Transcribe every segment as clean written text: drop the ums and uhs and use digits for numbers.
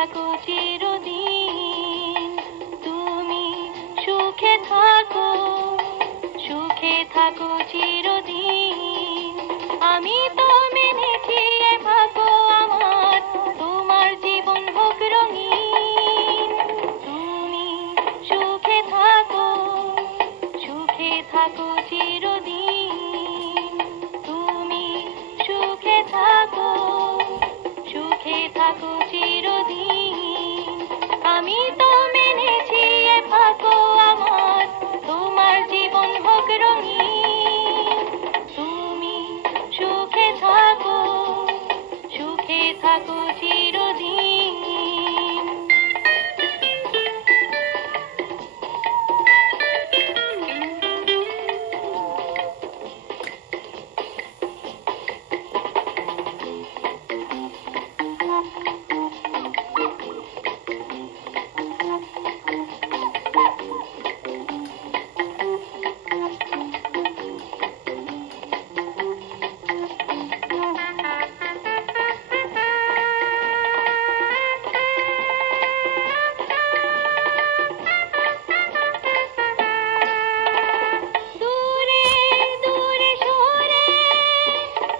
থাকো চিরদিন, তুমি সুখে থাকো, সুখে থাকো চিরদিন। আমি তো মেনেছি এ ভাগ্য আমার, তোমার জীবন হোক রঙিন। তুমি সুখে থাকো, সুখে থাকো চিরদিন, তুমি সুখে থাকো, সুখে থাকো চিরদিন। আমি তো মেনেছি এ ভাগ্য আমার, তোমার জীবন হোক রঙিন। তুমি সুখে থাকো, সুখে থাকো চিরদিন। দূরে দূরে সরে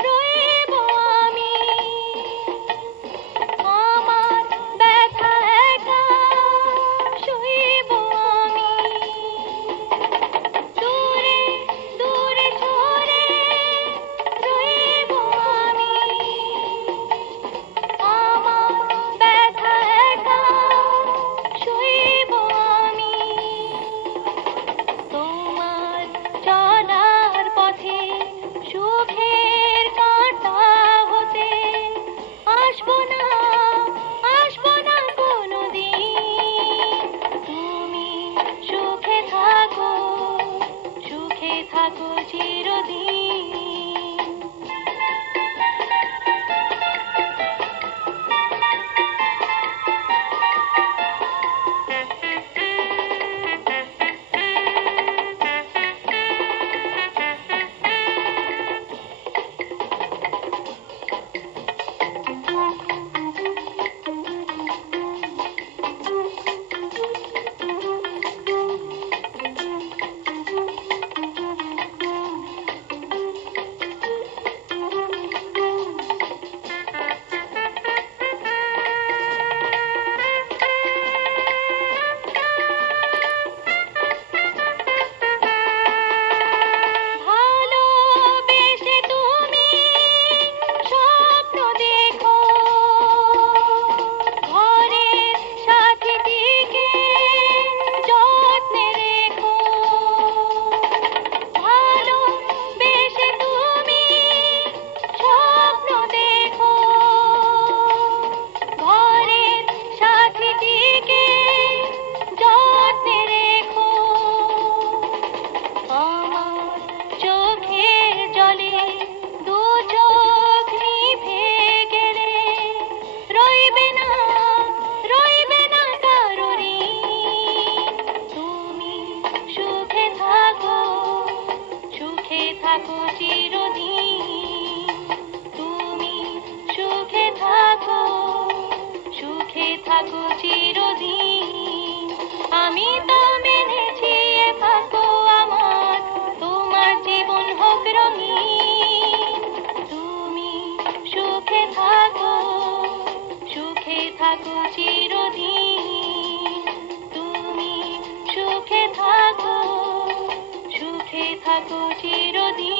রইব আমি, আমার ব্যথা একা সইব আমি। দূরে দূরে সরে রইব আমি, আমার ব্যথা একা সইব আমি। তোমার চলার পথে সুখের কাঁটা হতে আসবো না, আসবো না কোনোদিন। তুমি সুখে থাকো, সুখে থাকো চিরদিন। ভালোবেসে তুমি স্বপ্ন দেখো, ঘরের সাথীটিকে যত্নে রেখো। ভালোবেসে তুমি স্বপ্ন দেখো, ঘরের সাথীটিকে যত্নে রেখো। আমার চোখের জলে দু চোখ নিভে গেলে রইবে না, রইবে না কারো ঋণ। তুমি সুখে থাকো, সুখে থাকো চিরদিন। তুমি সুখে থাকো, সুখে থাকো চিরদিন। আমি তো মেনেছি এ ভাগ্য আমার, তোমার জীবন হোক রঙিন। তুমি সুখে থাকো, সুখে থাকো চিরদিন। তুমি সুখে থাকো, সুখে থাকো চিরদিন।